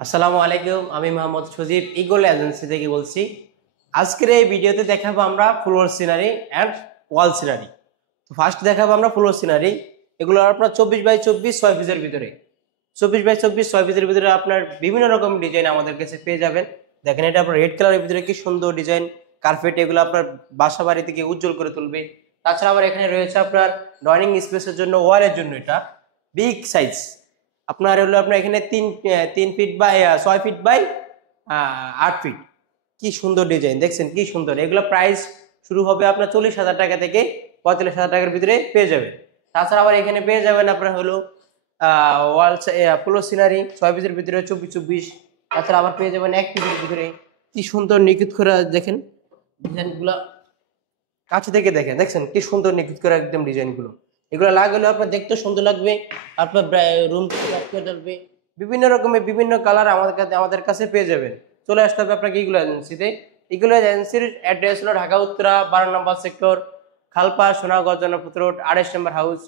আসসালামু আলাইকুম, আমি মোহাম্মদ সজীব ইগল এজেন্সি থেকে বলছি। আজকের এই ভিডিওতে দেখাবো আমরা floor scenery and wall scenery. তো ফার্স্ট দেখাবো আমরা ফ্লোর সিনারি। এগুলো আপনার 24x24 6 পিসের ভিতরে, 24x24 6 পিসের ভিতরে আপনার বিভিন্ন রকম ডিজাইন আমাদের কাছে পেয়ে যাবেন। দেখেন, এটা আপনার রেড কালারের ভিতরে কি সুন্দর ডিজাইন, কার্পেট, এগুলো আপনার বাসা বাড়ি থেকে উজ্জ্বল করে তুলবে। তাছাড়া আবার এখানে রয়েছে আপনার ডাইনিং স্পেসের জন্য, ওয়ালের জন্য এটা বিগ সাইজ। আপনার হলো আপনার এখানে 3 feet by 6 feet by 8 feet. কি সুন্দর ডিজাইন, দেখছেন কি সুন্দর। এগুলো প্রাইস শুরু হবে আপনার 40,000 টাকা থেকে 45,000 টাকার ভিতরে পেয়ে যাবেন। তাছাড়া আবার এখানে পেয়ে যাবেন আপনার হলো ওয়াল ফ্লোর সিনারি 6 পিসের ভিতরে 24x24। তাছাড়া আবার পেয়ে যাবেন 1 পিসের ভিতরে। কি সুন্দর নিখুঁত করে দেখেন ডিজাইনগুলো, কাছে থেকে দেখেন, দেখছেন কি সুন্দর নিখুঁত করে একদম ডিজাইনগুলো। এগুলো লাগালে আপনার দেখতে সুন্দর লাগবে, আপনার রুম যাবে। বিভিন্ন রকমের বিভিন্ন কালার আমাদের কাছে পেয়ে যাবেন। চলে আসতে হবে আপনাকে ইগুলো এজেন্সিতে। ইগুলো এজেন্সির অ্যাড্রেস হলো ঢাকা উত্তরা 12 নম্বর সেক্টর, খালপা সোনাগঞ্জ জনপথ রোড 28 নম্বর হাউস।